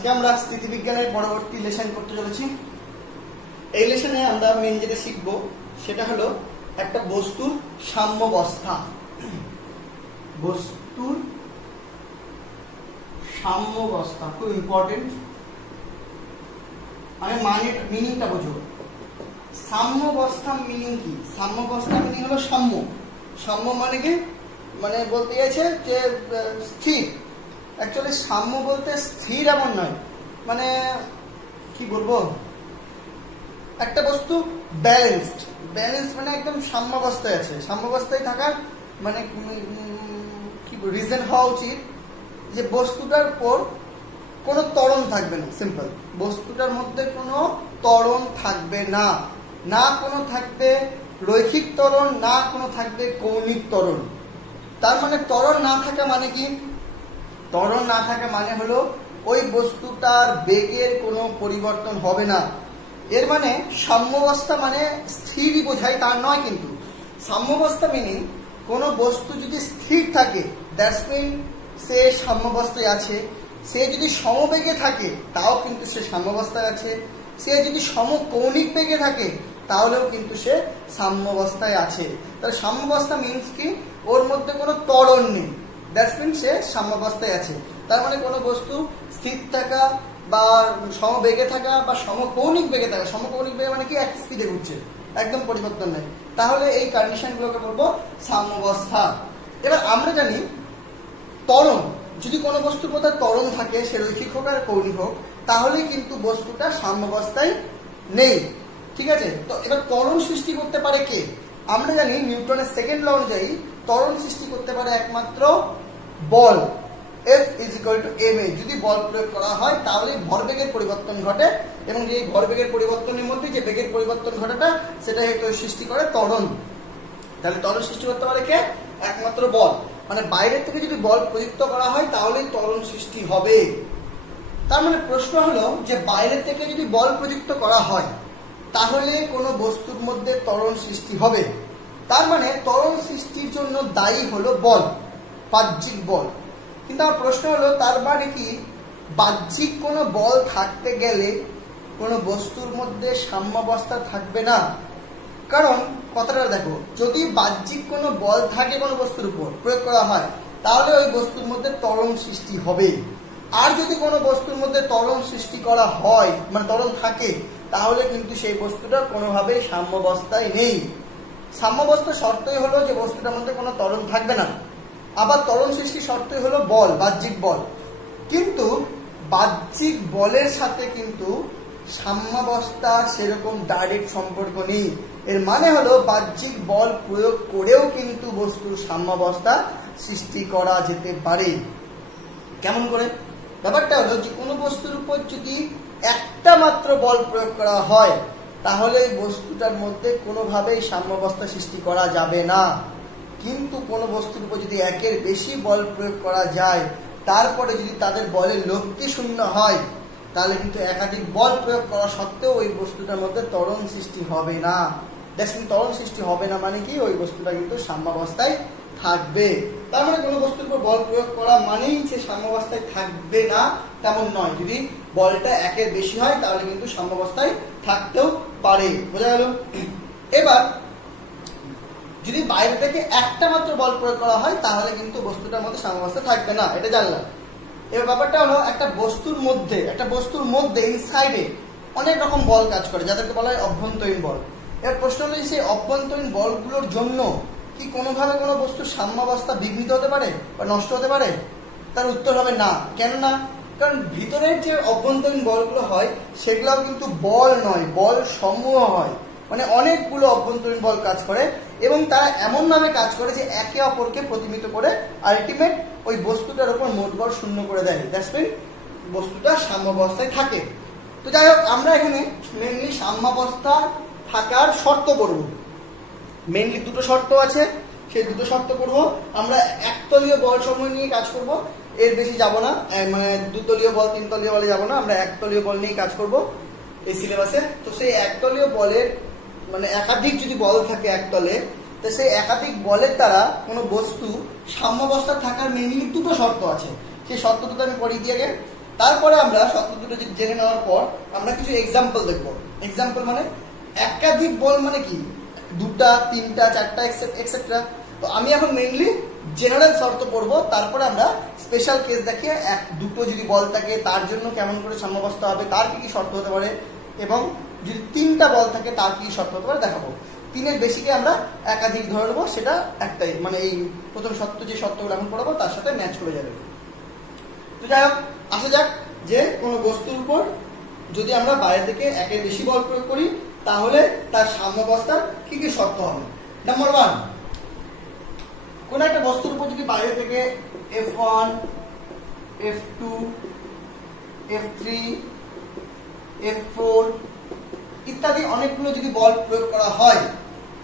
আজকে আমরা স্থিতিবিজ্ঞানের পরবর্তী লেসন করতে চলেছি। এই লেসনে আমরা মেন যেটা শিখব সেটা হলো একটা বস্তুর সাম্যাবস্থা। বস্তুর সাম্যাবস্থা খুব ইম্পর্টেন্ট। আমি মিনিংটা বুঝব। সাম্যাবস্থা মিনিং কি? সাম্যাবস্থা মিনিং হলো সাম্য। সাম্য মানে কি? মানে বলতে গেছে যে স্থির। অ্যাকচুয়ালি সাম্য বলতে স্থির এমন নয়, মানে কি বলবো, একটা বস্তু ব্যালেন্সড। ব্যালেন্স মানে একদম সাম্যাবস্থায় আছে। সাম্যাবস্থায় থাকার মানে কি রিজন হওয়া উচিত যে বস্তুটার উপর কোনো ত্বরণ থাকবে না। সিম্পল, বস্তুটার মধ্যে কোনো ত্বরণ থাকবে না, না কোনো থাকবে রৈখিক ত্বরণ, না কোনো থাকবে কৌণিক ত্বরণ। তার মানে ত্বরণ না থাকা মানে কি? ত্বরণ না থাকা মানে হলো ওই বস্তুটার বেগের কোনো পরিবর্তন হবে না। এর মানে সাম্যাবস্থা মানে স্থিরই বোঝায় তার নয়, কিন্তু সাম্যাবস্থা মিনিং কোনো বস্তু যদি স্থির থাকে দ্যাটস মিন সে সাম্যাবস্থায় আছে। সে যদি সমবেগে থাকে তাও কিন্তু সে সাম্যাবস্থায় আছে। সে যদি সমকৌণিক বেগে থাকে তাহলেও কিন্তু সে সাম্যাবস্থায় আছে। তাহলে সাম্যাবস্থা মিনস কি? ওর মধ্যে কোনো ত্বরণ নেই, দ্যাটস মিন সে সাম্যাবস্থায় আছে। তার মানে কোনো বস্তু স্থির থাকা বা সমবেগে থাকা বা সমকৌণিক বেগে থাকা। সমকৌণিক বেগে মানে কি? এক স্পিডে ঘুরছে, একদম পরিবর্তন নেই, তাহলে এই কন্ডিশনগুলোকে বলবো সাম্যাবস্থা। এবার আমরা জানি ত্বরণ, যদি কোনো বস্তুর মধ্যে ত্বরণ থাকে সে রৈখিক হোক আর কৌণিক হোক, তাহলে কিন্তু বস্তুটা সাম্যাবস্থায় নেই। ঠিক আছে? তো এবার ত্বরণ সৃষ্টি করতে পারে কে? আমরা জানি নিউটনের সেকেন্ড ল অনুযায়ী ত্বরণ সৃষ্টি করতে পারে একমাত্র বল। F is equal to ma। যদি বল প্রয়োগ করা হয় তাহলে ভরবেগের পরিবর্তন ঘটে, এবং এই ভরবেগের পরিবর্তনের মধ্যে যে বেগের পরিবর্তন ঘটাটা সেটা সৃষ্টি করে ত্বরণ। তাহলে ত্বরণ সৃষ্টি করতে পারে কে? একমাত্র বল। মানে বাইরের থেকে যদি বল প্রযুক্ত করা হয় তাহলেই ত্বরণ সৃষ্টি হবে। তার মানে প্রশ্ন হলো যে বাইরে থেকে যদি বল প্রযুক্ত করা হয় তাহলে কোনো বস্তুর মধ্যে ত্বরণ সৃষ্টি হবে। তার মানে ত্বরণ সৃষ্টির জন্য দায়ী হলো বল, বাহ্যিক বল। কিন্তু আমার প্রশ্ন হলো তার মানে কি বাহ্যিক কোনো বল থাকতে গেলে কোনো বস্তুর মধ্যে সাম্যাবস্থা থাকবে না? কারণ কথাটা দেখো, যদি বাহ্যিক কোনো বল থাকে কোনো বস্তুর উপর প্রয়োগ করা হয় তাহলে ওই বস্তুর মধ্যে ত্বরণ সৃষ্টি হবে। আর যদি কোনো বস্তুর মধ্যে ত্বরণ সৃষ্টি করা হয়, মানে ত্বরণ থাকে, তাহলে কিন্তু সেই বস্তুটা কোনোভাবেই সাম্যাবস্থায় নেই। সাম্যাবস্থার শর্তই হলো যে বস্তুটার মধ্যে কোনো ত্বরণ থাকবে না। আবার ত্বরণ সৃষ্টির শর্তই হলো বল, বাহ্যিক বল। কিন্তু বাহ্যিক বলের সাথে কিন্তু সাম্যাবস্থা সেরকম ডাইরেক্ট সম্পর্ক নেই। এর মানে হলো বাহ্যিক বল প্রয়োগ করেও কিন্তু বস্তুর সাম্যাবস্থা সৃষ্টি করা যেতে পারে। কেমন করে? ব্যাপারটা হলো যে কোনো বস্তুর উপর যদি একটা মাত্র বল প্রয়োগ করা হয় তাহলে এই বস্তুটার মধ্যে কোনোভাবেই সাম্যাবস্থা সৃষ্টি করা যাবে না। কিন্তু কোনো বস্তুর উপর যদি একের বেশি বল প্রয়োগ করা যায়, তারপরে যদি তাদের বলের লব্ধি শূন্য হয়, তাহলে কিন্তু একাধিক বল প্রয়োগ করা সত্ত্বেও ওই বস্তুটার মধ্যে ত্বরণ সৃষ্টি হবে না। দেখুন, ত্বরণ সৃষ্টি হবে না মানে কি? ওই বস্তুটা কিন্তু সাম্যাবস্থায় থাকবে। তার মানে কোনো বস্তুর উপর বল প্রয়োগ করা মানেই যে সাম্যাবস্থায় থাকবে না তেমন নয়। যদি বলটা একের বেশি হয় তাহলে কিন্তু সাম্যাবস্থায় থাকতেও পারে। বোঝা গেল? এবার যদি বাইরে থেকে একটা মাত্র বল প্রয়োগ করা হয় তাহলে কিন্তু বস্তুটার মধ্যে সাম্যাবস্থা থাকবে না, এটা জানলাম। এবার ব্যাপারটা হলো একটা বস্তুর মধ্যে ইনসাইডে অনেক রকম বল কাজ করে, যাদেরকে বলা হয় অভ্যন্তরীণ বল। এবার প্রশ্ন হলো সেই অভ্যন্তরীণ বলগুলোর জন্য কি কোনোভাবে কোনো বস্তুর সাম্যাবস্থা বিঘ্নিত হতে পারে বা নষ্ট হতে পারে? তার উত্তর হবে না। কেন না? কারণ ভিতরের যে অভ্যন্তরীণ বলগুলো হয় সেগুলো কিন্তু বল নয়, বল সমূহ হয়। মানে অনেকগুলো অভ্যন্তরীণ বল কাজ করে এবং তারা এমনভাবে কাজ করে যে একে অপরকে প্রতিমিত করে আলটিমেট ওই বস্তুটার উপর মোট বল শূন্য করে দেয়। দ্যাটস মিন বস্তুটা সাম্যাবস্থায় থাকে। তো যাই হোক, আমরা এখানে মেনলি সাম্যাবস্থা থাকার শর্ত করব। মেনলি দুটো শর্ত আছে, সেই দুটো শর্ত করব। আমরা একতলীয় বল সমূহ নিয়ে কাজ করব, এর বেশি যাব না। মানে দুতলীয় বল তিনতলীয় বলে যাব না, আমরা একতলীয় বল নিয়ে কাজ করব এই সিলেবাসে। তো সেই একতলীয় বলের মানে একাধিক যদি বল থাকে একতলে, তো সেই একাধিক বলের দ্বারা কোনো বস্তু সাম্যাবস্থা থাকার মেনলি দুটো শর্ত আছে। সেই শর্ত দুটো আমি পড়িয়ে দিয়ে তারপরে আমরা শর্ত দুটো জেনে নেওয়ার পর আমরা কিছু এক্সাম্পল দেখব। এক্সাম্পল মানে একাধিক বল মানে কি, দুটা, তিনটা, চারটা এক্সেট্রা। তো আমি এখন মেইনলি জেনারেল শর্ত পড়বো, তারপরে আমরা স্পেশাল কেস দেখিয়ে দুটো যদি বল থাকে তার জন্য কেমন করে সাম্যাবস্থা হবে, তার কি কি শর্ত হতে পারে, এবং যদি তিনটা বল থাকে তার কি শর্ত হতে পারে দেখাবো। তিনের বেশিকে আমরা একাধিক ধরে নেবো, সেটা একটাই, মানে এই প্রথম শর্ত যে শর্তগুলো এখন পড়াবো তার সাথে ম্যাচ করে যাবে। তো যাই হোক, আসা যাক যে কোনো বস্তুর উপর যদি আমরা বাইরে থেকে একের বেশি বল প্রয়োগ করি তাহলে তার সাম্যাবস্থার কি কি শর্ত হবে। নাম্বার 1, কোন একটা বস্তুর উপর যদি বাইরে থেকে F1, F2, F3, F4 ইত্যাদি অনেকগুলো যদি বল প্রয়োগ করা হয়,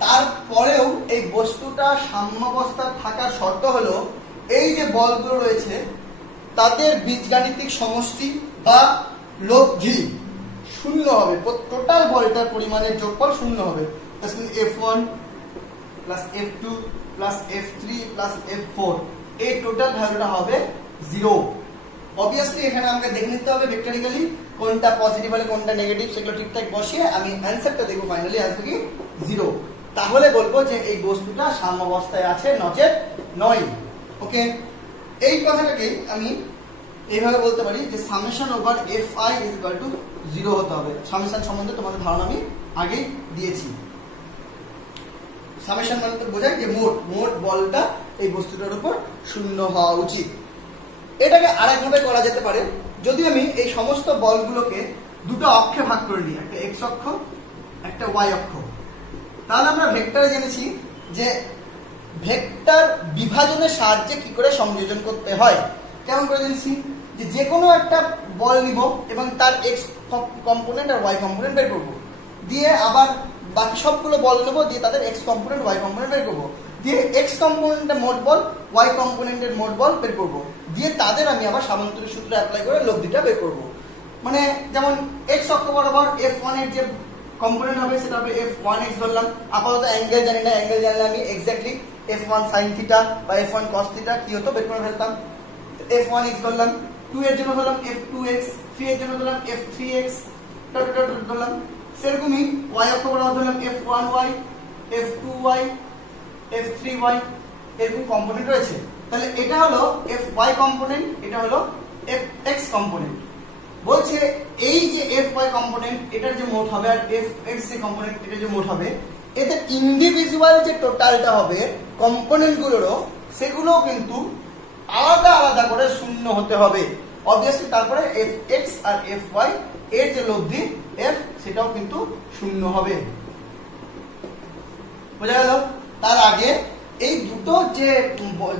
তারপরেও এই বস্তুটা সাম্যাবস্থায় থাকার শর্ত হলো এই যে বলগুলো রয়েছে তাদের বীজগাণিতিক সমষ্টি বা লব্ধি শূন্য হবে। টোটাল বলটার পরিমাণের যোগফল শূন্য হবে। F1 plus F2 plus F3 plus F4 এই টোটাল ভ্যালুটা হবে 0। অবভিয়াসলি এখানে আমাকে দেখে নিতে হবে ভেক্টরিক্যালি কোনটা পজিটিভ হলে কোনটা নেগেটিভ, সেগুলো ঠিকঠাক বসিয়ে আমি অ্যান্সারটা দেখব, ফাইনালি আসবে কি 0। তাহলে বলবো যে এই বস্তুটা সাম্যাবস্থায় আছে, নচেত নয়। ওকে, এই কথাটাকে আমি এইভাবে বলতে পারি যে summation over Fi is equal to 0 হতে হবে। সামেশন সম্বন্ধে তোমাদের ধারণা আমি আগেই দিয়েছি। সামেশন মানে তো বোঝায় যে মোট বলটা এই বস্তুটার উপর শূন্য হওয়া উচিত। এটাকে আরেকভাবে করা যেতে পারে, যদি আমি এই সমস্ত বলগুলোকে দুটো অক্ষে ভাগ করে নিই, একটা এক্স অক্ষ একটা ওয়াই অক্ষ, তাহলে আমরা ভেক্টরে জেনেছি যে ভেক্টর বিভাজনের সাহায্যে কি করে সংযোজন করতে হয়। কেমন করে জেনেছি, যে কোনো একটা বল নিব এবং তার এক্স কম্পোনেন্ট আর ওয়াই কম্পোনেন্ট বের করবো, দিয়ে আবার বাকি সবগুলো বল নেবো, দিয়ে তাদের এক্স কম্পোনেন্ট ওয়াই কম্পোনেন্ট বের করবো, দিয়ে এক্স কম্পোনেন্টের মোট বল ওয়াই কম্পোনেন্টের মোট বল বের করবো, দিয়ে তাদের আমি আবার সামান্তরিক সূত্র অ্যাপ্লাই করে লব্ধিটা বের করবো। মানে যেমন এক্স অক্ষ বরাবর F1 এর যে কম্পোনেন্ট হবে সেটা হবে F1x ধরলাম। আপাতত অ্যাঙ্গেল জানি না, অ্যাঙ্গেল জানলে আমি এক্স্যাক্টলি F1 sin θ বা F1 cos θ কি হতো বের করে ফেলতাম। F1x ধরলাম, 2 এর জন্য ধরলাম F2x, 3 এর জন্য ধরলাম F3x ধরলাম। সেরকমই y অক্ষ বরাবর ধরলাম F1y, F2y, F3y, এরকম কম্পোনেন্ট রয়েছে। তাহলে এটা হলো Fy কম্পোনেন্ট, এটা হলো Fx কম্পোনেন্ট। বলছে এই যে Fy কম্পোনেন্ট এটার যে মোট হবে আর Fx যে কম্পোনেন্ট এটা যে মোট হবে, এতে ইন্ডিভিজুয়াল যে টোটালটা হবে কম্পোনেন্ট গুলোরও, সেগুলো কিন্তু আলাদা আলাদা করে শূন্য হতে হবে। অবভিয়াসলি তারপরে Fx আর Fy এর যে লব্ধি F সেটাও কিন্তু শূন্য হবে। বোঝা গেল? তার আগে এই দুটো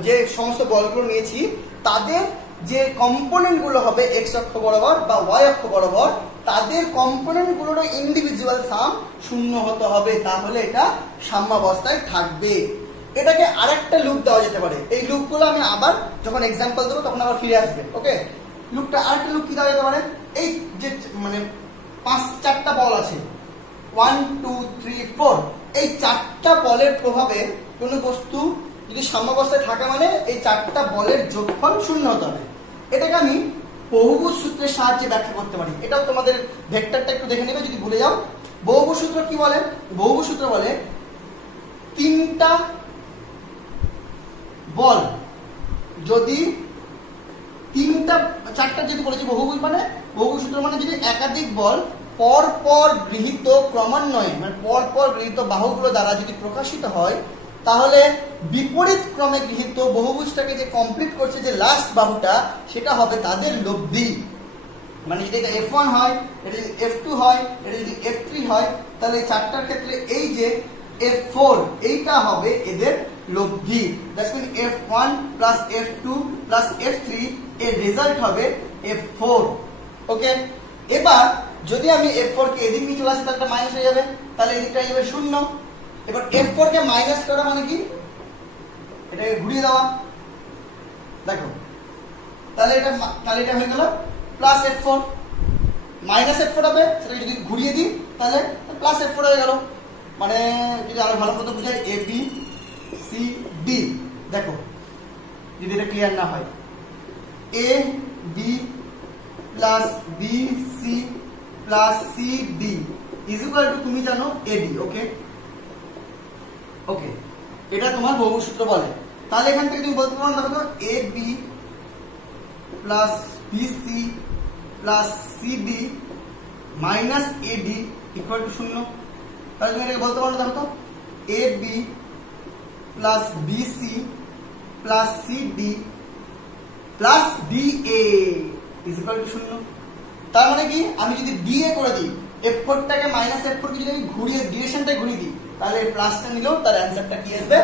যে সমস্ত বলগুলো নিয়েছি তাদের যে কম্পোনেন্ট গুলো হবে এক্স অক্ষ বরাবর বা ওয়াই অক্ষ বরাবর, তাদের কম্পোনেন্ট গুলোর ইন্ডিভিজুয়াল সাম শূন্য হতে হবে, তাহলে এটা সাম্যাবস্থায় থাকবে। এটাকে আরেকটা লুপ দেওয়া যেতে পারে। এই লুপগুলো আমি আবার যখন এক্সাম্পল দেবো তখন আবার ফিরে আসবে। ওকে, লুপটা আরেকটা লুপ কি দেওয়া যেতে পারে, এই যে মানে 4টা বল আছে 1 2 3 4, এই 4টা বলের প্রভাবে কোন বস্তু যদি সাম্যাবস্থায় থাকে মানে এই 4টা বলের যোগফল শূন্য হতে হবে। এটাকে আমি বহুভুজ সূত্রের সাহায্যে ব্যাখ্যা করতে পারি। এটাও তোমাদের ভেক্টরটা একটু দেখে নেবে যদি ভুলে যাও। বহুভুজ সূত্র কি বলে? বহুভুজ সূত্র বলে 3টা বল যদি 4টা যদি বলেছি বহুভুজ মানে বহুভুজ সূত্র মানে যদি একাধিক বল পরপর গৃহীত ক্রমান্বয়ে মানে পরপর গৃহীত বাহুগুলো দ্বারা যদি প্রকাশিত হয়, তাহলে বিপরীত ক্রমে গৃহীত বহুভুজটাকে যে কমপ্লিট করছে যে লাস্ট বাহুটা, সেটা হবে তাদের লব্ধি। মানে যদি এটা F1 হয়, এটা যদি F2 হয়, এটা যদি F3 হয়, তাহলে এই 4টার ক্ষেত্রে এই যে F4 এইটা হবে এদের লব্ধি। That's mean F1 plus F2 plus F3 এর রেজাল্ট হবে F4। ওকে, এবার যদি আমি F4 কে এদিক নিয়ে চলে আসি তাহলে মাইনাস হয়ে যাবে, তাহলে এদিকটা হয়ে যাবে 0। এবার F4 কে মাইনাস করা মানে কি, এটাকে ঘুরিয়ে দেওয়া। দেখো তাহলে এটা হয়ে গেল প্লাস F4, মাইনাস F4 হবে, সেটা যদি ঘুরিয়ে দিই তাহলে প্লাস F4 হয়ে গেল। মানে যদি আরো ভালো মতো বুঝাই A B C D, দেখো যদি এটা ক্লিয়ার না হয়, A B plus B C plus C D is equal to তুমি জানো এডি। ওকে ওকে, এটা তোমার বহুভুজ সূত্র বলে। তাহলে এখান থেকে তুমি বলতে পারো না, দেখো A B plus B C plus C D minus A D equal to 0। তাহলে তুমি এটাকে বলতে পারো না, দেখো A B plus B C plus C D plus D A is equal to 0। তার মানে কি, আমি যদি ডি এ করে দিই, F4 টাকে মাইনাস F4 কে যদি আমি ঘুরিয়ে ডিরেকশনটা ঘুরিয়ে দিই, তাহলে এই প্লাসটা নিলেও তার অ্যান্সারটা কি আসবে?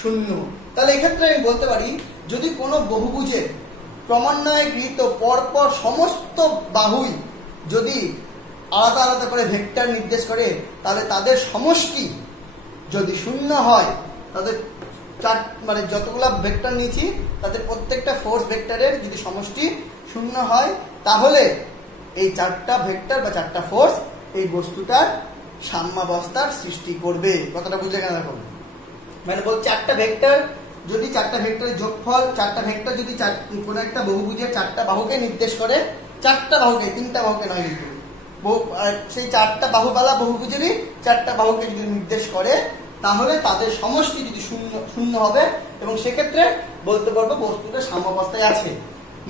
0। তাহলে এক্ষেত্রে আমি বলতে পারি, যদি কোনো বহুভুজের ক্রমান্বয়ে গৃহীত পরপর সমস্ত বাহুই যদি আলাদা আলাদা করে ভেক্টর নির্দেশ করে, তাহলে তাদের সমষ্টি যদি 0 হয়, তাদের মানে যতগুলা ভেক্টর নিয়েছি তাদের প্রত্যেকটা ফোর্স ভেক্টরের যদি সমষ্টি 0 হয়, তাহলে এই 4টা ভেক্টর বা 4টা ফোর্স এই বস্তুটার সাম্যাবস্থার সৃষ্টি করবে। কথাটা বুঝে গেল? মানে বল 4টা ভেক্টর যদি 4টা ভেক্টরের যোগফল, 4টা ভেক্টর যদি কোন একটা বহুভুজের 4টা বাহুকে নির্দেশ করে, 4টা বাহুকে, 3টা বাহুকে নয়, কিন্তু সেই 4টা বাহুওয়ালা বহুভুজেরই 4টা বাহুকে যদি নির্দেশ করে, তাহলে তাদের সমষ্টি যদি 0 হবে, এবং সেক্ষেত্রে বলতে পারবো বস্তুটা সাম্যাবস্থায় আছে।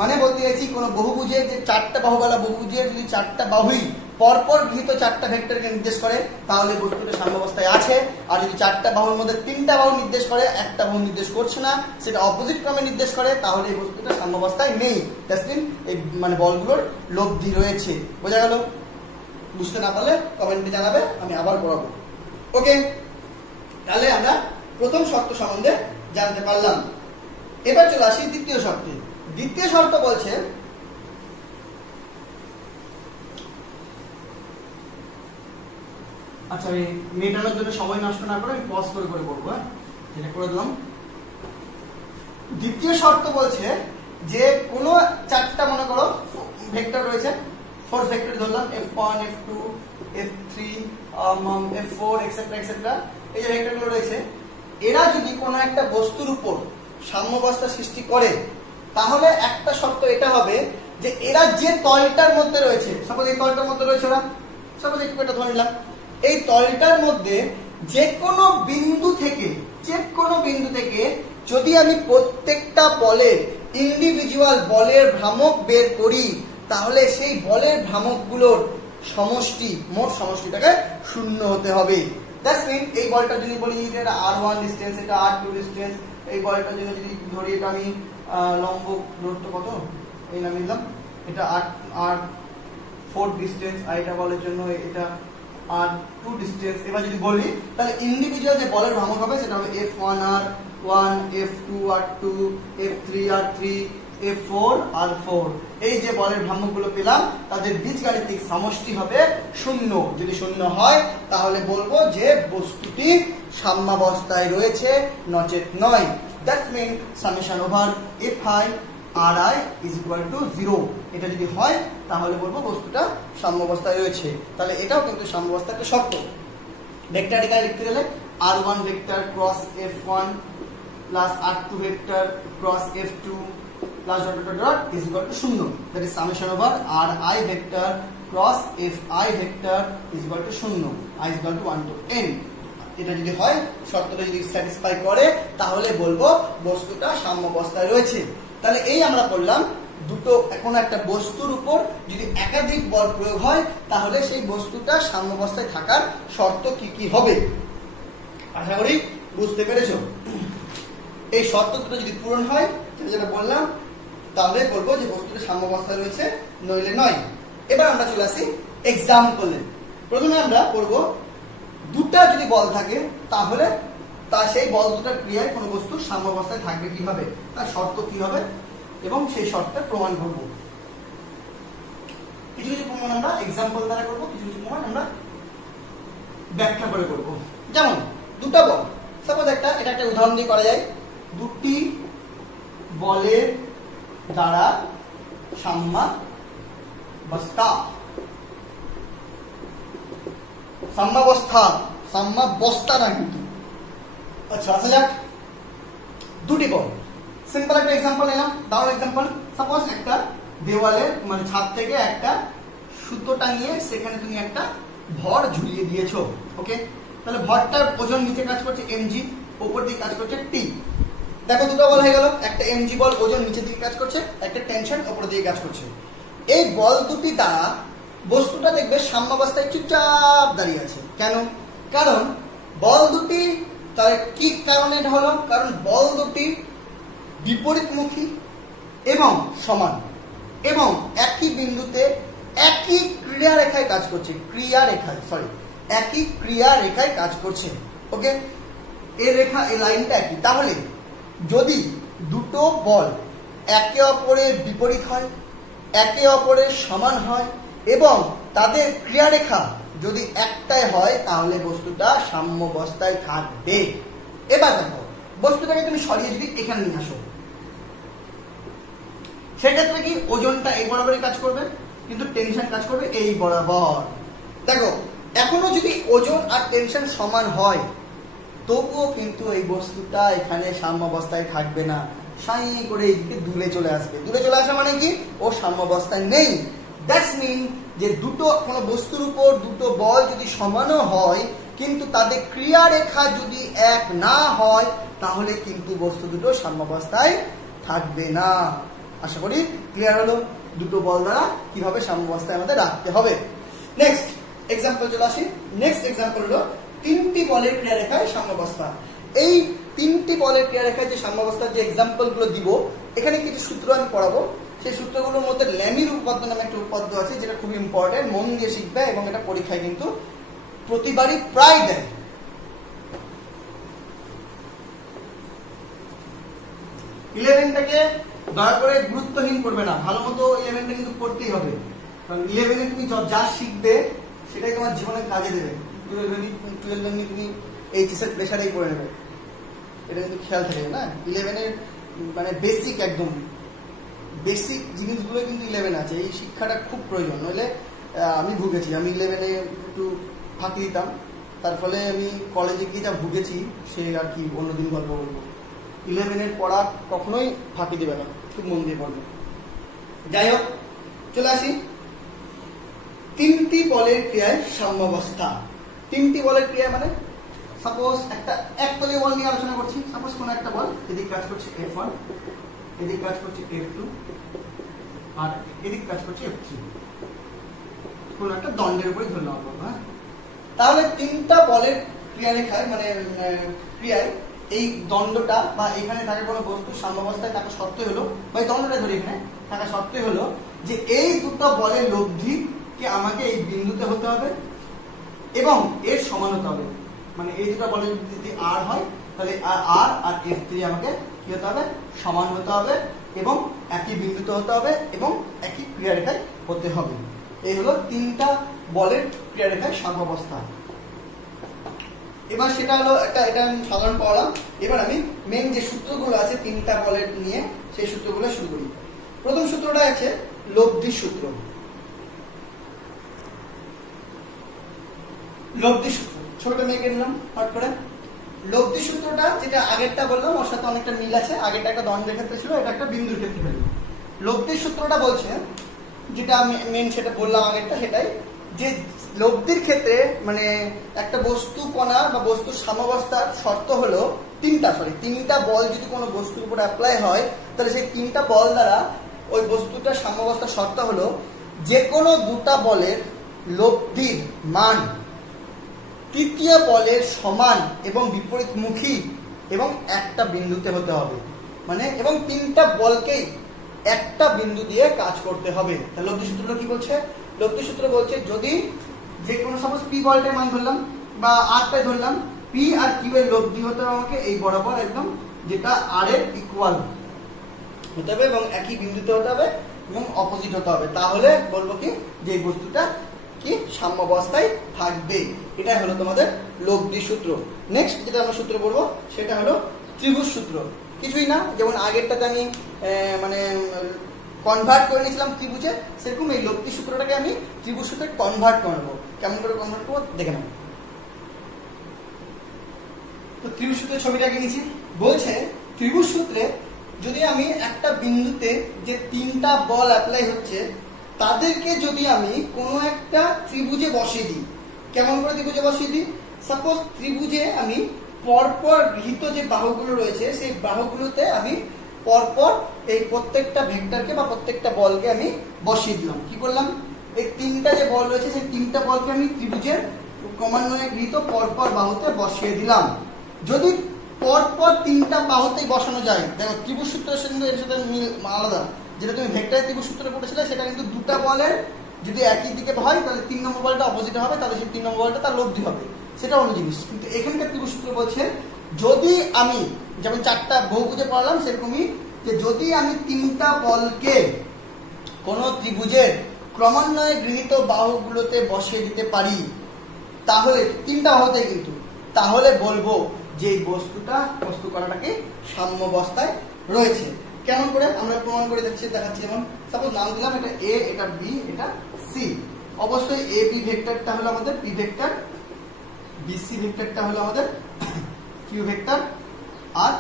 মানে বলতে চাইছি, কোন বহুভুজের যে 4টা বাহুওয়ালা বহুভুজের যদি 4টা বাহুই পরপর গৃহীত 4টা ভেক্টরকে নির্দেশ করে, তাহলে বস্তুটা সাম্যাবস্থায় আছে। আর যদি 4টা বাহুর মধ্যে 3টা বাহু নির্দেশ করে, একটা বাহু নির্দেশ করছে না, সেটা অপোজিট ক্রমে নির্দেশ করে, তাহলে এই বস্তুটা সাম্যাবস্থায় নেই। দ্যাটস মিন এই মানে বলগুলোর লব্ধি রয়েছে। বোঝা গেল? বুঝতে না পারলে কমেন্টে জানাবে, আমি আবার পড়াবো। ওকে, তাহলে আমরা প্রথম শর্ত সম্বন্ধে জানতে পারলাম। এবার চলে আসি দ্বিতীয় শর্তে। দ্বিতীয় শর্ত বলছে, আচ্ছা আমি মেটানোর জন্য সময় নষ্ট না করে আমি পজ করে করে করবো, যেটা করে দিলাম। দ্বিতীয় শর্ত বলছে যে কোনো 4টা মনে করো ভেক্টর রয়েছে, ফোর্স ভেক্টর ধরলাম F1 F2 F3 F4 etcetera etcetera, এই যে ভেক্টরগুলো রয়েছে, এরা যদি কোনো একটা বস্তুর উপর সাম্যাবস্থা সৃষ্টি করে, তাহলে একটা শর্ত এটা হবে যে এরা যে তলটার মধ্যে রয়েছে, সাপোজ এই তলটার মধ্যে রয়েছে ওরা, সাপোজ একটু এটা ধরে নিলাম, এই তলটার মধ্যে যে কোনো বিন্দু থেকে যদি আমি প্রত্যেকটা বলে ইন্ডিভিজুয়াল বলের ভ্রামক বের করি, তাহলে সেই বলের ভ্রামকগুলোর সমষ্টি, মোট সমষ্টিটাকে 0 হতে হবে। দ্যাটস মিন এই বলটা যদি বলি এটা r1 ডিসটেন্স, এটা r2 ডিসটেন্স, এই বলটার জন্য যদি ধরি এটা আমি লম্ব দূরত্ব কত এই নাম নিলাম, এটা r4 ডিসটেন্স, আর এটা বলের জন্য এটা r2 ডিসটেন্স। এবার যদি বলি, তাহলে ইন্ডিভিজুয়াল যে বলের ভ্রামক হবে সেটা হবে F1r1 F2r2 F3r3 F4r4। এই যে বলের ভ্রামকগুলো পেলাম, তাদের বীজগাণিতিক সমষ্টি হবে 0। যদি 0 হয়, তাহলে বলবো যে বস্তুটি সাম্যাবস্থায় রয়েছে, নচেত নয়। That mean summation over Fi Ri is equal to 0। এটা যদি হয়, তাহলে বলবো বস্তুটা সাম্যাবস্থায় রয়েছে। তাহলে এটাও কিন্তু সাম্যাবস্থার একটা শর্ত। ভেক্টর এখানে লিখতে গেলে r1 vector cross F1 plus r2 vector cross F2 plus dot dot dot is equal to 0. That is summation over Ri vector cross Fi vector is equal to 0. I is equal to 1 to n. এটা যদি হয়, শর্তটা যদি satisfy করে, তাহলে বলবো বস্তুটা সাম্যাবস্থায় রয়েছে। তাহলে এই আমরা করলাম দুটো, এখন একটা বস্তুর উপর যদি একাধিক বল প্রয়োগ হয়, তাহলে সেই বস্তুটা সাম্যাবস্থায় থাকার শর্ত কি কি হবে, আশা করি বুঝতে পেরেছো। এই শর্ত দুটো যদি পূরণ হয়, যেটা বললাম, তাহলে বলবো যে বস্তুটা সাম্যাবস্থায় রয়েছে, নইলে নয়। এবার আমরা চলে আসি এক্সাম্পলে। প্রথমে আমরা করব, দুটা যদি বল থাকে, তাহলে সেই বল দুটার ক্রিয়ায় কোনো বস্তু সাম্যাবস্থায় থাকবে কিভাবে, তার শর্ত কি হবে, এবং সেই শর্তটা প্রমাণ করব। কিছু কিছু প্রমাণ আমরা এক্সাম্পল দ্বারা করব, কিছু কিছু প্রমাণ আমরা ব্যাখ্যা করে করব। যেমন দুটা বল, সাপোজ এটা একটা উদাহরণ দিয়ে করা যায়। দুটি বলের দ্বারা সাম্যাবস্থা না কিন্তু, আচ্ছা আসা যাক। দুটি বল, সিম্পল একটা এক্সাম্পল নিলাম, দারুণ এক্সাম্পল। সাপোজ একটা দেওয়ালে মানে ছাদ থেকে একটা সুতো টাঙিয়ে সেখানে তুমি একটা ভর ঝুলিয়ে দিয়েছো। ওকে, তাহলে ভরটার ওজন নিচে কাজ করছে mg, উপর দিকে কাজ করছে t। দেখো দুটো বল হয়ে গেল, একটা mg বল ওজন নিচের দিকে কাজ করছে, একটা টেনশন উপর দিকে কাজ করছে। এই বল দুটি দ্বারা বস্তুটা দেখবে সাম্যাবস্থায় চুপচাপ দাঁড়িয়ে আছে। কেন? কারণ বল দুটি তার কি কারণে হলো? কারণ বল দুটি বিপরীতমুখী এবং সমান এবং একই বিন্দুতে একই ক্রিয়া রেখায় কাজ করছে, একই ক্রিয়া রেখায় কাজ করছে। ওকে, এই রেখা এই লাইনটা একই। তাহলে যদি দুটো বল একে অপরের বিপরীত হয়, একে অপরের সমান হয় এবং তাদের ক্রিয়ারেখা যদি একটাই হয় তাহলে বস্তুটা সাম্যাবস্থায় থাকবে। এবার দেখো বস্তুটাকে তুমি সরিয়ে যদি এখানে নিয়ে আসো, সেক্ষেত্রে কি ওজনটা এই বরাবরই কাজ করবে, কিন্তু টেনশন কাজ করবে এই বরাবর। দেখো এখনো যদি ওজন আর টেনশন সমান হয় তবুও কিন্তু এই বস্তুটা এখানে সাম্যাবস্থায় থাকবে না, সাই করে এইদিকে দূরে চলে আসবে। দূরে চলে আসা মানে কি? ও সাম্যাবস্থায় নেই। দ্যাটস মিন যে দুটো কোনো বস্তুর উপর দুটো বল যদি সমানও হয় কিন্তু তাদের ক্রিয়ারেখা যদি এক না হয় তাহলে কিন্তু বস্তু দুটো সাম্যাবস্থায় থাকবে না। আশা করি ক্লিয়ার হলো দুটো বল দ্বারা কিভাবে সাম্যাবস্থায় আমাদের রাখতে হবে। নেক্সট এক্সাম্পল চলে আসি। নেক্সট এক্সাম্পল হলো তিনটি বলের ক্রিয়ারেখায় সাম্যাবস্থা। এই তিনটি বলের ক্রিয়ারেখায় যে সাম্যাবস্থার যে এক্সাম্পল গুলো দিব, এখানে কিছু সূত্র আমি পড়াবো। সেই সূত্রগুলোর মধ্যে ল্যামির উপপাদ্য নামে একটা উপপাদ্য আছে যেটা খুব ইম্পর্টেন্ট, মন দিয়ে শিখবে এবং এটা পরীক্ষায় কিন্তু প্রতিবারই প্রায় দেয়। ইলেভেনটাকে দয়া করে গুরুত্বহীন করবে না, ভালো মতো ইলেভেনটা কিন্তু করতেই হবে, কারণ ইলেভেনে তুমি যা শিখবে সেটাই তোমার জীবনে কাজে দেবে। টুয়েলভ তুমি এইচএস এর প্রেশারেই পড়ে নেবে, এটা কিন্তু খেয়াল থাকে না। ইলেভেনের মানে বেসিক একদম বেসিক জিনিসগুলো কিন্তু ইলেভেন আছে, এই শিক্ষাটা খুব প্রয়োজন। নইলে আমি ভুগেছি, আমি ইলেভেনে একটু ফাঁকি দিতাম, তার ফলে আমি কলেজে গিয়ে যা ভুগেছি সে আর কি অন্যদিন গল্প বলবো। ইলেভেনের পড়া কখনোই ফাঁকি দেবে না, খুব মন দিয়ে পড়বে। যাই হোক চলে আসি তিনটি বলের ক্রিয়ায় সাম্যাবস্থা। তিনটি বলের ক্রিয়া মানে সাপোজ একটা একতলীয় বল নিয়ে আলোচনা করছি। সাপোজ কোনো একটা বল এদিক কাজ করছে F1, এদিক কাজ করছে F2 আর এদিক কাজ করছে F3, কোনো একটা দণ্ডের উপরে ধরলাম বলবো। হ্যাঁ, তাহলে তিনটা বলের ক্রিয়ারেখায় মানে ক্রিয়ায় এই দণ্ডটা বা এখানে থাকা কোনো বস্তু সাম্যাবস্থায় থাকা সত্ত্বে হলো, বা এই দণ্ডটা ধরে এখানে থাকা সত্ত্বে হলো যে এই দুটো বলের লব্ধি কে আমাকে এই বিন্দুতে হতে হবে এবং এর সমান হতে হবে। মানে এই দুটো বলের যদি আর হয় তাহলে আর আর F3 আমাকে কি হতে হবে? সমান হতে হবে এবং একই বিন্দুতে হতে হবে এবং একই ক্রিয়ারেখায় হতে হবে। এই হলো তিনটা বলের ক্রিয়ারেখায় সাম্যাবস্থা। এবার সেটা হলো এটা আমি সাধারণ পড়ালাম। এবার আমি মেন যে সূত্রগুলো আছে তিনটা বলের নিয়ে সেই সূত্রগুলো শুরু করি। প্রথম সূত্রটা আছে লব্ধি সূত্র। লব্ধি সূত্র ছোটটা মেয়েকে নিলাম পাঠ করে। লব্ধি সূত্রটা যেটা আগেরটা বললাম ওর সাথে অনেকটা মিল আছে। আগেরটা একটা দণ্ডের ক্ষেত্রে ছিল, এটা একটা বিন্দুর ক্ষেত্রে হলো। লব্ধি সূত্রটা বলছে, যেটা মেন সেটা বললাম আগেরটা, সেটাই যে লব্ধির ক্ষেত্রে মানে একটা বস্তু কণা বা বস্তুর সাম্যাবস্থার শর্ত হলো তিনটা বল যদি কোনো বস্তুর উপর অ্যাপ্লাই হয় তাহলে সেই তিনটা বল দ্বারা ওই বস্তুটার সাম্যাবস্থার শর্ত হলো যে কোনো দুটা বলের লব্ধির মান তৃতীয় বলের সমান এবং বিপরীতমুখী এবং একটা বিন্দুতে হতে হবে। মানে এবং তিনটা বলকেই একটা বিন্দু দিয়ে কাজ করতে হবে। তাহলে লব্ধি সূত্রটা কি বলছে? লব্ধি সূত্র বলছে যদি যে কোনো সাপোজ পি বলটার মান ধরলাম বা আরটাই ধরলাম, পি আর কিউ এর লব্ধি হতে হবে আমাকে এই বরাবর একদম, যেটা আর এর ইকুয়াল হতে হবে এবং একই বিন্দুতে হতে হবে এবং অপোজিট হতে হবে। তাহলে বলবো কি যে এই বস্তুটা কি সাম্যাবস্থায় থাকবে। এটাই হলো তোমাদের লব্ধি সূত্র। নেক্সট যেটা আমরা সূত্র বলবো সেটা হলো ত্রিভুজ সূত্র। কিছুই না, যেমন আগেরটাতে আমি মানে কনভার্ট করে নিয়েছিলাম ত্রিভুজে, সেরকম এই লব্ধি সূত্রটাকে আমি ত্রিভুজ সূত্রে কনভার্ট করে নেবো। কেমন করে কনভার্ট করবো দেখে নেব। তো ত্রিভুজ সূত্রের ছবিটা এঁকে নিয়েছি। বলছে ত্রিভুজ সূত্রে যদি আমি একটা বিন্দুতে যে তিনটা বল অ্যাপ্লাই হচ্ছে তাদেরকে যদি আমি কোনো একটা ত্রিভুজে বসিয়ে দিই, কেমন করে ত্রিভুজে বসিয়ে দিই? সাপোজ ত্রিভুজে আমি পরপর গৃহীত যে বাহুগুলো রয়েছে সেই বাহুগুলোতে আমি পরপর এই প্রত্যেকটা ভেক্টরকে বা প্রত্যেকটা বলকে আমি বসিয়ে দিলাম। কি করলাম? এই তিনটা যে বল রয়েছে সেই তিনটা বলকে আমি ত্রিভুজের ক্রমান্বয়ে গৃহীত পরপর বাহুতে বসিয়ে দিলাম। যদি পরপর তিনটা বাহুতেই বসানো যায়, দেখো ত্রিভুজ সূত্রের সঙ্গে এর সাথে আলাদা, যেটা তুমি ভেক্টরের ত্রিভুজ সূত্রে পড়েছিলে সেটা কিন্তু দুটা বলের যদি একই দিকে হয় তাহলে 3 নম্বর বলটা অপোজিটে হবে, তাহলে সেই 3 নম্বর বলটা তার লব্ধি হবে, সেটা অন্য জিনিস। কিন্তু এখানকার ত্রিভুজ সূত্র বলছে যদি আমি যেমন চারটা বহুভুজে পড়ালাম সেরকমই, যে যদি আমি তিনটা বলকে কোনো ত্রিভুজের ক্রমান্বয়ে গৃহীত বাহুগুলোতে বসিয়ে দিতে পারি, তাহলে তিনটা বাহুতে কিন্তু, তাহলে বলবো যে এই বস্তু কণাটাকে সাম্যাবস্থায় রয়েছে। কেমন করে আমরা প্রমাণ করে দেখাচ্ছি। যেমন সাপোজ নাম দিলাম এটা এ, এটা বি, এটা সি। অবশ্যই এ বি ভেক্টরটা হলো আমাদের পি ভেক্টর, বি সি ভেক্টরটা হলো আমাদের কিউ ভেক্টর, আর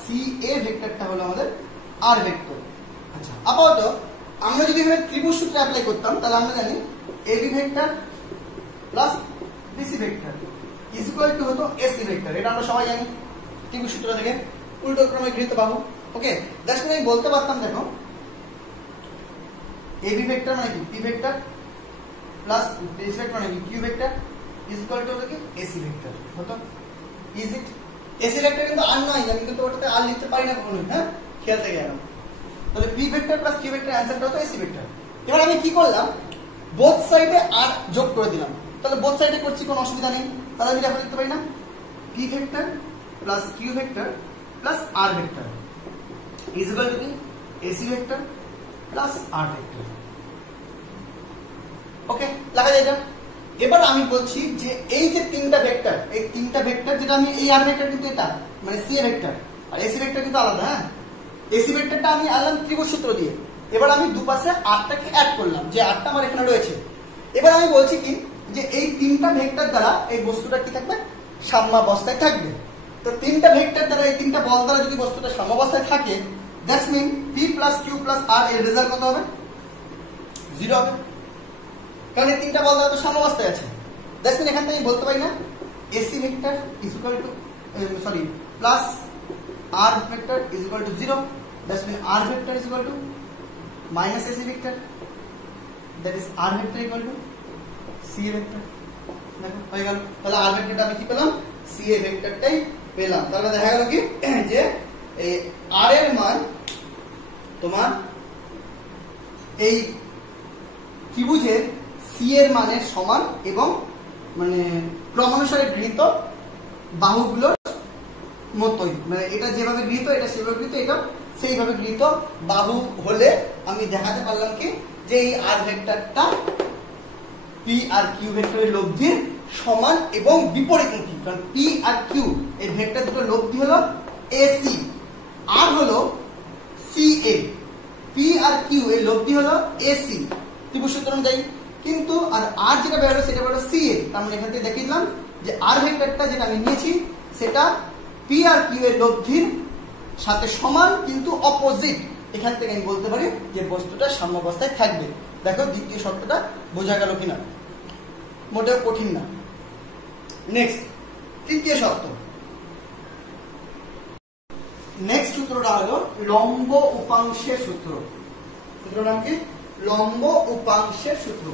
সি এ ভেক্টরটা হলো আমাদের আর ভেক্টর। আচ্ছা, আপাতত আমরা যদি এখানে ত্রিভুজ সূত্র অ্যাপ্লাই করতাম তাহলে আমরা জানি A B vector plus B C vector is equal to হতো এ সি ভেক্টর। এটা আমরা সবাই জানি ত্রিভুজ সূত্র থেকে, উল্টো ক্রমে গৃহীত বাহু। ওকে, জাস্ট আমি বলতে পারতাম দেখো এ বি ভেক্টর মানে কি P vector plus B C vector মানে কি Q vector is equal to হতো কি এ সি ভেক্টর হতো। Is it? A C vector কিন্তু আর নয়, আমি কিন্তু ওটাতে আর লিখতে পারি না কখনোই। হ্যাঁ, খেয়াল থেকে গেলাম। তাহলে P vector plus Q vector অ্যান্সারটা হতো এ সি ভেক্টর। এবার আমি কি করলাম? বোথ সাইডে আর যোগ করে দিলাম। তাহলে বোথ সাইডে করছি, কোনো অসুবিধা নেই। তাহলে আমি দেখো লিখতে পারি না P vector plus Q vector plus R vector is equal to কি A C vector plus R vector. Okay, লেখা যায় এটা। এবার আমি বলছি যে এই যে তিনটা ভেক্টর, এই তিনটা ভেক্টর যেটা আমি এই আর ভেক্টর কিন্তু এটা মানে সি এ ভেক্টর আর এসি ভেক্টর কিন্তু আলাদা। হ্যাঁ, এসি ভেক্টরটা আমি আনলাম ত্রিভুজ সূত্র দিয়ে। এবার আমি দুপাশে আরটাকে অ্যাড করলাম, যে আরটা আমার এখানে রয়েছে। এবার আমি বলছি কি যে এই তিনটা ভেক্টর দ্বারা এই বস্তুটা কি থাকবে? সাম্যাবস্থায় থাকবে। তো তিনটা ভেক্টর দ্বারা, এই তিনটা বল দ্বারা যদি বস্তুটা সাম্যাবস্থায় থাকে, that's mean P plus Q plus R এর রেজাল্ট কত হবে? 0 হবে, কারণ এই তিনটা বল দ্বারা তো সাম্যাবস্থায় আছে। দ্যাটস মিন এখান থেকে বলতে পারি না AC vector is equal to plus R vector is equal to 0। That's mean R vector is equal to minus AC vector, that is R vector equal to C A vector. দেখো হয়ে গেল। তাহলে আর ভেক্টরটা আমি কি পেলাম? সি এ ভেক্টরটাই পেলাম। তাহলে দেখা গেল কি যে এই আর এর মান তোমার এই ত্রিভুজের সি এর মানের সমান এবং মানে ক্রমানুসারে গৃহীত বাহুগুলোর মতোই, মানে এটা যেভাবে গৃহীত এটা সেভাবে গৃহীত, এটা সেইভাবে গৃহীত বাহু হলে আমি দেখাতে পারলাম কি যে এই আর ভেক্টরটা পি আর কিউ ভেক্টরের লব্ধির সমান এবং বিপরীতমুখী। কারণ পি আর কিউ এই ভেক্টর দুটো লব্ধি হলো এসি, আর হলো সি এ। পি আর কিউ এই লব্ধি হলো এসি ত্রিভুজ সূত্র অনুযায়ী। কিন্তু আর যেটা বেরোলো সেটা বেরোলো সি এ। তার মানে এখান থেকে দেখিয়ে দিলাম যে আর ভেক্টরটা যেটা আমি নিয়েছি সেটা পি আর কিউ এর লব্ধির সাথে সমান কিন্তু অপোজিট। এখান থেকে আমি বলতে পারি যে বস্তুটা সাম্যাবস্থায় থাকবে। দেখো দ্বিতীয় শর্তটা বোঝা গেল কিনা, মোটেও কঠিন না। নেক্সট তৃতীয় শর্ত। নেক্সট সূত্রটা হলো লম্ব উপাংশের সূত্র। সূত্রর নাম কি? লম্ব উপাংশের সূত্র।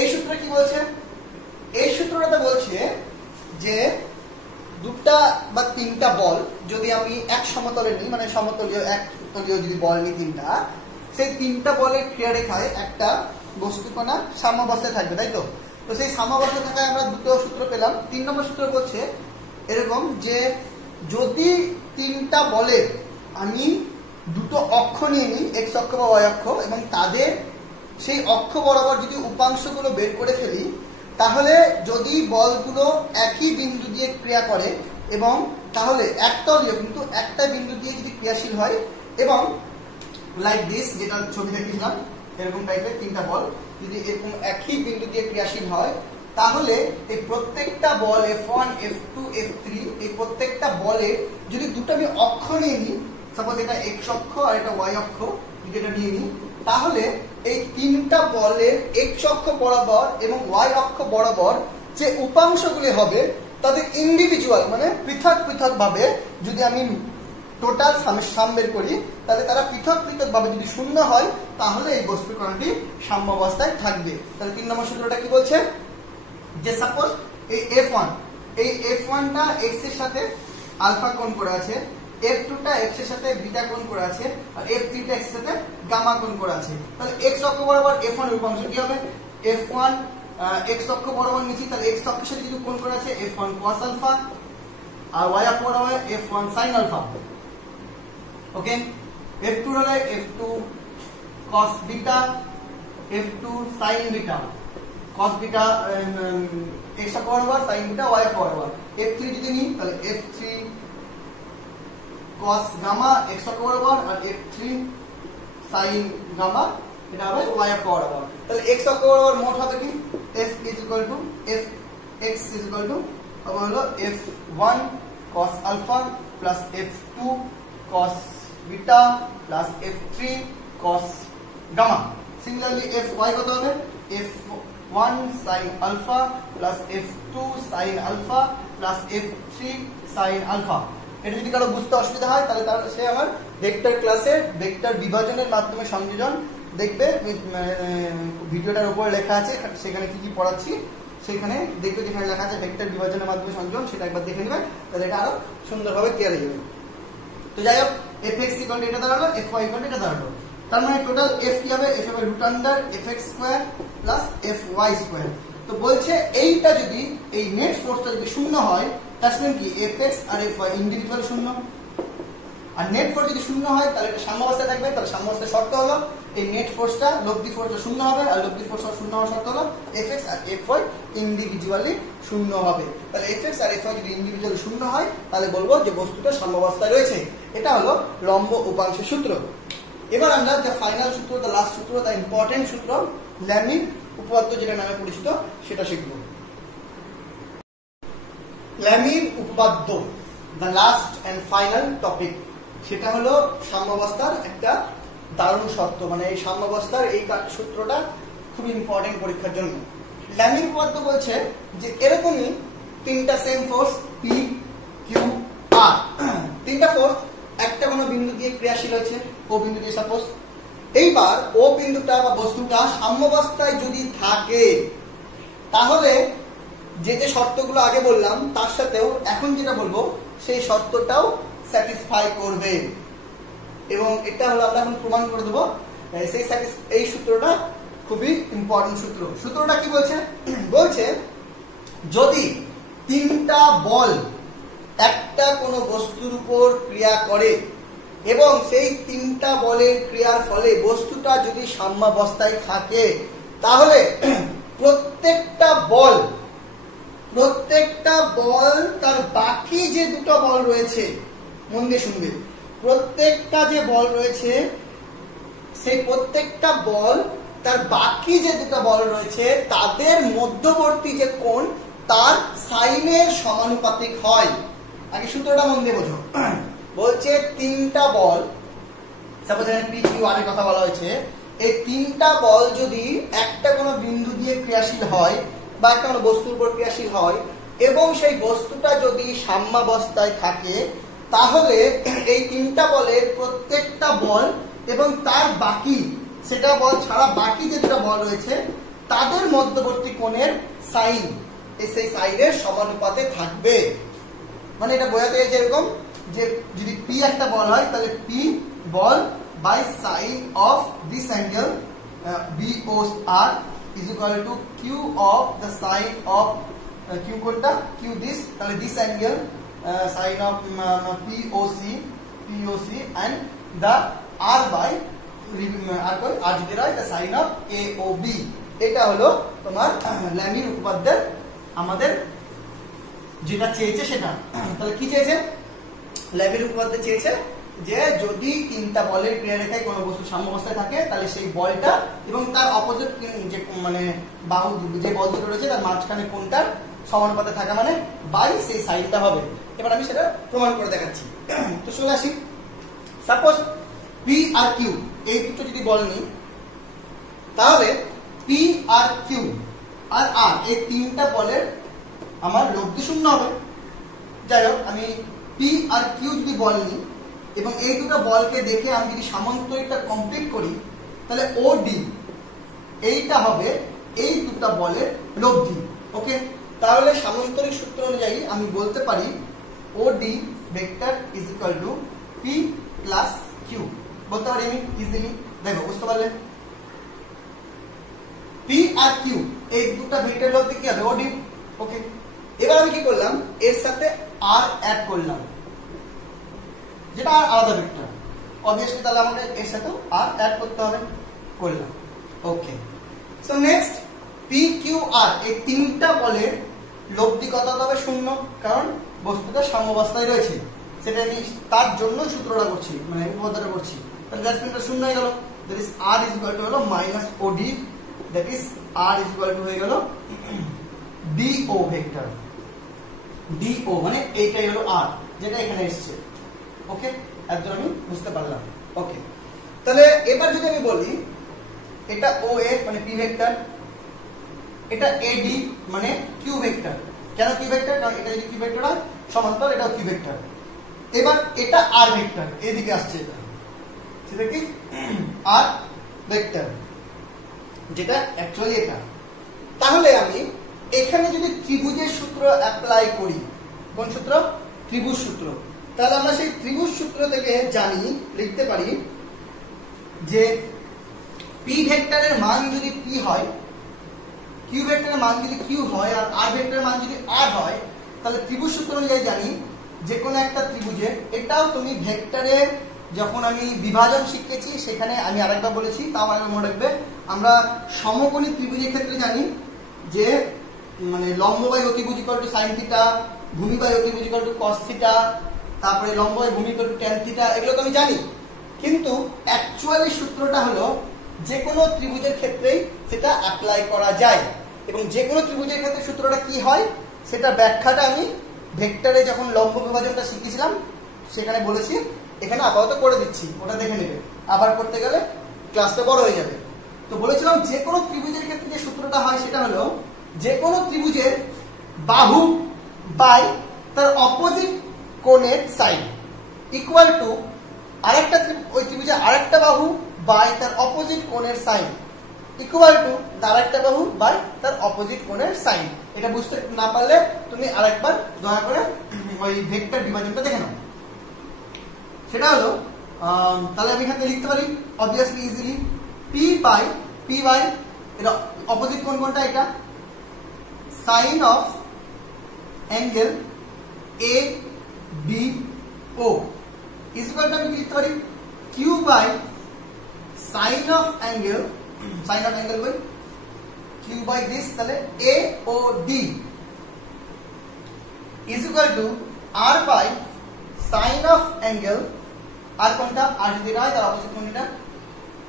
এই সূত্রে কি বলছে? এই সূত্রটাতে বলছে যে দুটা বা তিনটা বল যদি আমি এক সমতলে নিই, মানে সমতলীয় এক তলীয় যদি বল নিই তিনটা, সেই তিনটা বলের ক্রিয়ারেখায় একটা বস্তুকণা সাম্যাবস্থায় থাকবে, তাই তো? তো সেই সাম্যাবস্থায় থাকায় আমরা দুটো সূত্র পেলাম। 3 নম্বর সূত্র বলছে এরকম যে যদি তিনটা বলের আমি দুটো অক্ষ নিয়ে নিই, এক্স অক্ষ বা ওয়াই অক্ষ, এবং তাদের সেই অক্ষ বরাবর যদি উপাংশগুলো বের করে ফেলি, তাহলে যদি বলগুলো একই বিন্দু দিয়ে ক্রিয়া করে এবং তাহলে একতলীয় কিন্তু একটা বিন্দু দিয়ে যদি ক্রিয়াশীল হয় এবং লাইক দিস, যেটা ছবি দেখেছিলাম এরকম টাইপের তিনটা বল যদি এরকম একই বিন্দু দিয়ে ক্রিয়াশীল হয়, তাহলে এই প্রত্যেকটা বল F1 F2 F3 এই প্রত্যেকটা বলে যদি দুটো আমি অক্ষ নিয়ে নিই, সাপোজ এটা x অক্ষ আর এটা y অক্ষ, যদি এটা নিয়ে নিই, তাহলে এই তিনটা বলের x অক্ষ বরাবর এবং y অক্ষ বরাবর যে উপাংশগুলি হবে তাদের ইন্ডিভিজুয়াল মানে পৃথক পৃথক ভাবে যদি আমি টোটাল সাম বের করি, তাহলে তারা পৃথক পৃথক ভাবে যদি শূন্য হয় তাহলে এই বস্তুর কণাটি সাম্যাবস্থায় থাকবে। তাহলে 3 নম্বর সূত্রটা কি বলছে, যে সাপোজ এই F1 টা x এর সাথে আলফা কোণ করে আছে, F2 টা x এর সাথে বিটা কোণ করে আছে, আর F3 টা x এর সাথে গামা কোণ করে আছে। তাহলে x অক্ষ বরাবর F1 এর উপাংশ কি হবে, F1 x অক্ষ বরাবর নিচে, তাহলে x অক্ষের সাথে যদি কোণ করে আছে F1 cos আলফা, আর y অক্ষ বরাবর F1 sin আলফা। ওকে, F2 হলে F2 cos beta, F2 sin beta, cos beta x অক্ষ বরাবর, sin বিটা y অক্ষ বরাবর। F3 যদি নিই তাহলে F3 cos গামা x অক্ষ বরাবর, আর F3 sin গামা এটা হবে y অক্ষ বরাবর। তাহলে x অক্ষ বরাবর মোট হবে কি, f x হবে হলো F1 cos alpha plus F2 cos beta plus F3 cos gamma. Similarly Fy কত হবে, F1 sin alpha plus F2 sin alpha plus F3 sin alpha. এটা যদি কারো বুঝতে অসুবিধা হয় তাহলে সে আমার ভেক্টর ক্লাসে ভেক্টর বিভাজনের মাধ্যমে সংযোজন দেখবে, ভিডিওটার উপরে লেখা আছে সেখানে কি কি পড়াচ্ছি সেখানে দেখবে, যেখানে লেখা আছে ভেক্টর বিভাজনের মাধ্যমে সংযোজন, সেটা একবার দেখে নেবে, তাহলে এটা আরো সুন্দরভাবে ক্লিয়ার হয়ে যাবে। তো যাই হোক, fx ইকুয়াল টু এটা দাঁড়ালো, fy ইকুয়াল টু এটা দাঁড়ালো। তার মানে টোটাল f কি হবে, f হবে root under fx square plus fy square. তো বলছে এইটা যদি এই নেট ফোর্সটা যদি শূন্য হয় তার মানে কি fx আর fy ইন্ডিভিজুয়াল শূন্য, আর নেট ফোর্স যদি শূন্য হয় তাহলে এটা সাম্যাবস্থায় থাকবে। তাহলে সাম্যাবস্থার শর্ত হলো এই নেট ফোর্সটা লব্ধি ফোর্সটা শূন্য হবে, আর লব্ধি ফোর্সটা শূন্য হওয়ার শর্ত হলো fx আর fy ইন্ডিভিজুয়ালি শূন্য হবে। তাহলে fx আর fy যদি ইন্ডিভিজুয়ালি শূন্য হয় তাহলে বলবো যে বস্তুটা সাম্যাবস্থায় রয়েছে। এটা হলো লম্ব উপাংশের সূত্র। এবার আমরা যে ফাইনাল সূত্র, দ্য লাস্ট সূত্র, দ্য ইম্পর্টেন্ট সূত্র, ল্যামির উপপাদ্য যেটা নামে পরিচিত সেটা শিখব। ল্যামির উপপাদ্য, the last and final topic, সেটা হলো সাম্যাবস্থার একটা দারুণ শর্ত। মানে এই সাম্যাবস্থার এই সূত্রটা খুব ইম্পর্টেন্ট পরীক্ষার জন্য। ল্যামির উপপাদ্য বলছে যে এরকমই তিনটা same force P Q R, তিনটা ফোর্স একটা কোনো বিন্দু দিয়ে ক্রিয়াশীল হয়েছে, ও বিন্দু দিয়ে সাপোজ। এইবার ও বিন্দুটা বা বস্তুটা সাম্যাবস্থায় যদি থাকে তাহলে যে যে শর্তগুলো আগে বললাম তার সাথেও এখন যেটা বলবো সেই শর্তটাও স্যাটিসফাই করবে, এবং এটা হলো আমরা এখন প্রমাণ করে দেবো। এই সূত্রটা খুবই ইম্পর্টেন্ট সূত্র। সূত্রটা কি বলছে, বলছে যদি তিনটা বল একটা কোনো বস্তুর উপর ক্রিয়া করে এবং সেই তিনটা বলের ক্রিয়ার ফলে বস্তুটা যদি সাম্যাবস্থায় থাকে তাহলে প্রত্যেকটা বল তার বাকি যে দুটো বল রয়েছে, মন দিয়ে শুনবে, প্রত্যেকটা যে বল রয়েছে সেই প্রত্যেকটা বল তার বাকি যে দুটো বল রয়েছে তাদের মধ্যবর্তী যে কোণ তার সাইনের সমানুপাতিক হয়। আগে সূত্রটা মন দিয়ে বোঝো। বলছে তিনটা বল, সাপোজ এখানে পি কিউ আর এর কথা বলা হয়েছে, এই তিনটা বল যদি একটা কোনো বিন্দু দিয়ে ক্রিয়াশীল হয় বা একটা কোনো বস্তুর উপর ক্রিয়াশীল হয় এবং সেই বস্তুটা যদি সাম্যাবস্থায় থাকে তাহলে এই তিনটা বলের প্রত্যেকটা বল এবং তার বাকি সেটা বল ছাড়া বাকি যে দুটো বল রয়েছে তাদের মধ্যবর্তী কোণের সাইন সেই সাইনের সমানুপাতে থাকবে। মানে এটা বোঝাতে চাইছে এরকম যে যদি পি একটা বল হয় তাহলে পি বল by sine of this angle BOR is equal to Q of the sine of Q কোনটা Q this, তাহলে this angle sine of POC and the R by R যদি হয় the sine of AOB। এটা হলো তোমার ল্যামির উপপাদ্যের আমাদের যেটা চেয়েছে সেটা। তাহলে কি চেয়েছে, ল্যামির উপপাদ্য চেয়েছে যে যদি তিনটা বলের ক্রিয়ারেখায় কোনো বস্তু সাম্যাবস্থায় থাকে তাহলে সেই বলটা এবং তার অপোজিট যে মানে বাহু যে বল দুটো রয়েছে তার মাঝখানে কোনটার সমানুপাতে থাকা মানে বাই সেই সাইনটা হবে। এবার আমি সেটা প্রমাণ করে দেখাচ্ছি। তো চলে আসি, সাপোজ পি আর কিউ এই দুটো যদি বল নিই, তাহলে পি আর কিউ আর আর এই তিনটা বলের আমার লব্ধি শূন্য হবে। যাই হোক, আমি পি আর কিউ যদি বল নিই এবং এই দুটো বলকে দেখে আমি যদি সামান্তরিকটা কমপ্লিট করি, তাহলে ও ডি এইটা হবে এই দুটো বলের লব্ধি। ওকে, তাহলে সামান্তরিক সূত্র অনুযায়ী আমি বলতে পারি O D vector is equal to P plus Q. বলতে পারি আমি ইজিলি। দেখো, বুঝতে পারলে? পি আর কিউ এই দুটো ভেক্টর লব্ধি কি হবে? ও ডি। ওকে, এবার আমি কি করলাম, এর সাথে আর অ্যাড করলাম, যেটা আর আলাদা ভেক্টর। অবভিয়াসলি তাহলে আমাকে এর সাথে আর অ্যাড করতে হবে, করলাম। ওকে, so next P Q R এই তিনটা বলের লব্ধি কত হবে? শূন্য, কারণ বস্তুটা সাম্যাবস্থায় রয়েছে। সেটা আমি তার জন্য সূত্রটা করছি, মানে উপপাদ্যটা করছি। তাহলে জাস্টটা শূন্য হয়ে গেল। That is R is equal to হলো minus O D, that is R is equal to হয়ে গেল ডিও ভেক্টর। ডিও মানে এইটাই হলো আর, যেটা এখানে এসছে। ওকে, একদম আমি বুঝতে পারলাম। ওকে, তাহলে এবার যদি আমি বলি এটা ও এ মানে পি ভেক্টর, এটা এডি মানে কিউ ভেক্টর। কেন কিউ ভেক্টর? কারণ এটা যদি কিউ ভেক্টর হয় সমান্তরাল এটাও কিউ ভেক্টর। এবার এটা আর ভেক্টর, এদিকে আসছে এটা, সেটা কি আর ভেক্টর, যেটা অ্যাকচুয়ালি এটা। তাহলে আমি এখানে যদি ত্রিভুজের সূত্র অ্যাপ্লাই করি, কোন সূত্র? ত্রিভুজ সূত্র। তাহলে আমরা সেই ত্রিভুজ সূত্র থেকে জানি, লিখতে পারি যে পি ভেক্টরের মান যদি পি হয়, কিউ ভেক্টরের মান যদি কিউ হয়, আর আর ভেক্টরের মান যদি আর হয়, তাহলে ত্রিভুজ সূত্র অনুযায়ী জানি যে কোনো একটা ত্রিভুজের, এটাও তুমি ভেক্টরে যখন আমি বিভাজন শিখেছি সেখানে আমি আরেকবার বলেছি, তাও আরেকবার মনে রাখবে। আমরা সমকোণী ত্রিভুজের ক্ষেত্রে জানি যে মানে লম্ব বাই অতিভুজ ইকুয়াল টু সাইন থিটা, ভূমি বাই অতিভুজ ইকুয়াল টু কস থিটা, তারপরে লম্ব বাই ভূমি ইকুয়াল টু ট্যান থিটা, এগুলো তো আমি জানি। কিন্তু অ্যাকচুয়ালি সূত্রটা হলো যে কোনো ত্রিভুজের ক্ষেত্রেই সেটা অ্যাপ্লাই করা যায়, এবং যে কোনো ত্রিভুজের ক্ষেত্রে সূত্রটা কি হয় সেটা ব্যাখ্যাটা আমি ভেক্টরে যখন লম্ব বিভাজনটা শিখেছিলাম সেখানে বলেছি। এখানে আপাতত করে দিচ্ছি, ওটা দেখে নেবে, আবার করতে গেলে ক্লাসটা বড় হয়ে যাবে। তো বলেছিলাম যে কোনো ত্রিভুজের ক্ষেত্রে যে সূত্রটা হয় সেটা হলো যে কোনো ত্রিভুজের বাহু বাই তার অপোজিট কোণের সাইড ইকুয়াল টু আরেকটা ওই ত্রিভুজের আরেকটা বাহু বাই তার অপোজিট কোণের সাইন ইকুয়াল টু আরেকটা বাহু বাই তার অপোজিট কোণের সাইন। এটা বুঝতে না পারলে তুমি আরেকবার দয়া করে ওই ভেক্টর বিভাজনটা দেখে নাও। সেটা হলো তাহলে আমি এখানে লিখতে পারি অবভিয়াসলি ইজিলি পি বাই এটা অপোজিট কোণ কোনটা? এটা sine of angle A B O is equal to আমি লিখতে পারি Q by sine of angle by Q by this, তাহলে A O D is equal to R by sine of angle, আর কোনটা? আর যদি হয় তার অপোজিট কোনটা?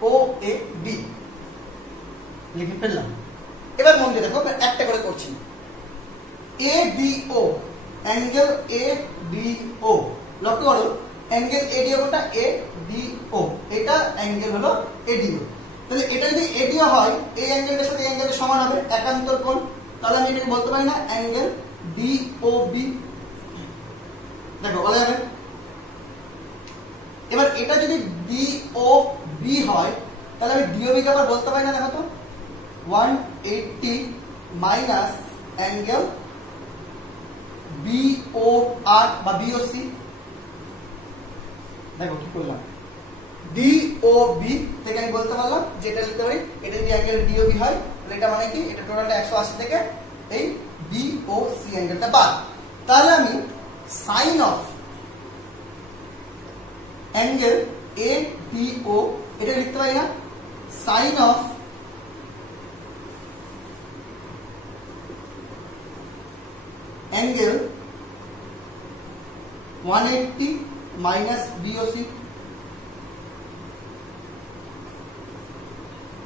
ও এ বি লিখে ফেললাম। এবার মন দিয়ে দেখো, একটা করে করছি। A D O angle A D O, লক্ষ্য করো অ্যাঙ্গেল এডিও কোনটা? এ ডি ও, এটা অ্যাঙ্গেল হলো এডিও। তাহলে এটা যদি এডিও হয় এই অ্যাঙ্গেলটার সাথে এই অ্যাঙ্গেলটা সমান হবে, একান্তর কোণ। তাহলে আমি এটাকে বলতে পারি না অ্যাঙ্গেল ডি ও বি, দেখো বলা যাবে। এবার এটা যদি ডি ও বি হয় তাহলে আমি ডিও বি কে আবার বলতে পারি না, দেখো তো 180 মাইনাস অ্যাঙ্গেল বি ও আর বা বি ও সি। দেখো কি করলাম, ডি ও বি থেকে আমি বলতে পারলাম যেটা লিখতে পারি এটা যদি অ্যাঙ্গেল ডি ও বি হয় তাহলে এটা মানে কি? এটা টোটালটা 180 থেকে এই বি ও সি অ্যাঙ্গেলটা বাদ। তাহলে আমি sine of angle A D O এটা লিখতে পারি না sine of angle 180 minus B O C.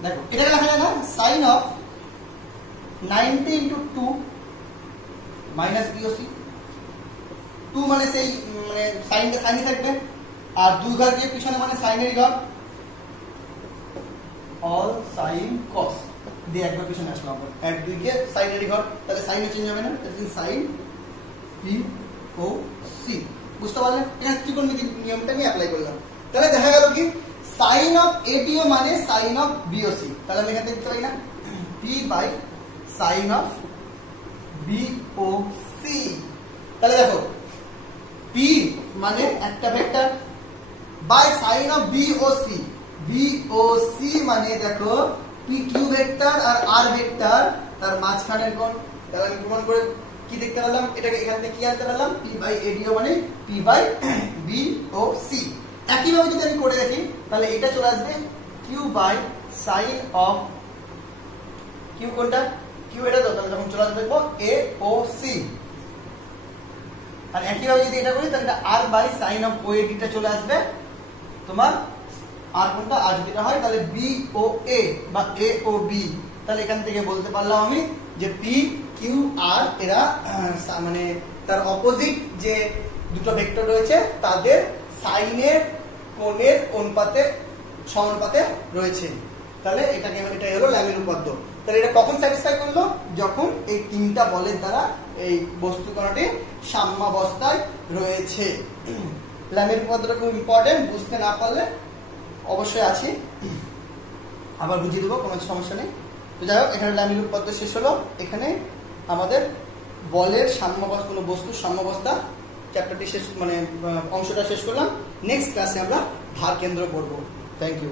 দেখো এটাকে লেখা যায় না sine of 90 into 2 minus BOC. 2 মানে সেই মানে সাইনটা সাইনই থাকবে, আর 2 ঘর দিয়ে পিছনে মানে সাইনেরই ঘর, অল সাইন কস দিয়ে একবার পিছনে আসলাম, এক 2 গিয়ে সাইনেরই ঘর, তাহলে সাইনে চেঞ্জ হবে না, তাহলে সাইন পি ও সি। বুঝতে পারলে? এখানে ত্রিকোণমিতির নিয়মটা আমি অ্যাপ্লাই করলাম। তাহলে দেখা গেল কি সাইন অফ এটিও মানে সাইন অফ বিওসি, তাহলে আমি এখানে লিখতে পারি না P by sine of BOC. তাহলে দেখো পি মানে একটা vector by sine of BOC, BOC মানে দেখো পি কিউ ভেক্টর আর আর ভেক্টর তার মাঝখানের কোণ। তাহলে আমি প্রমাণ করে কি দেখতে পেলাম, এটাকে এখান থেকে কি আনতে পারলাম, পি বাই এডিও মানে পি বাই বিওসি। একইভাবে যদি আমি করে দেখি তাহলে এটা চলে আসবে Q by sine of Q, কোনটা কিউ, এটা তো তাহলে যখন চলে আসবে দেখবো এ ও সি। আর একইভাবে যদি এটা করি তাহলে এটা আর বাই সাইন অফ ও এডিটা চলে আসবে তোমার আর কোনটা, আর যদি এটা হয় তাহলে বি ও এ বা এ ও বি। তাহলে এখান থেকে বলতে পারলাম আমি যে পি কিউ আর এরা মানে তার অপোজিট যে দুটো ভেক্টর রয়েছে তাদের সাইনের কোণের অনুপাতে সমানুপাতে রয়েছে। তাহলে এটাকে এটাই হলো ল্যামের উপপাদ্য। তাহলে এটা কখন স্যাটিসফাই করলো, যখন এই তিনটা বলের দ্বারা এই বস্তু কণাটি সাম্যাবস্থায় রয়েছে। ল্যামের উপপাদ্যটা খুব ইম্পর্টেন্ট, বুঝতে না পারলে অবশ্যই আছে, আবার বুঝিয়ে দেবো, কোনো সমস্যা নেই। তো যাই হোক এখানে ল্যামের উপপাদ্য শেষ হলো। এখানে আমাদের বলের সাম্যাবস্থা, কোনো বস্তুর সাম্যাবস্থা চ্যাপ্টারটি শেষ মানে অংশটা শেষ করলাম। নেক্সট ক্লাসে আমরা ভার কেন্দ্র পড়বো। Thank you.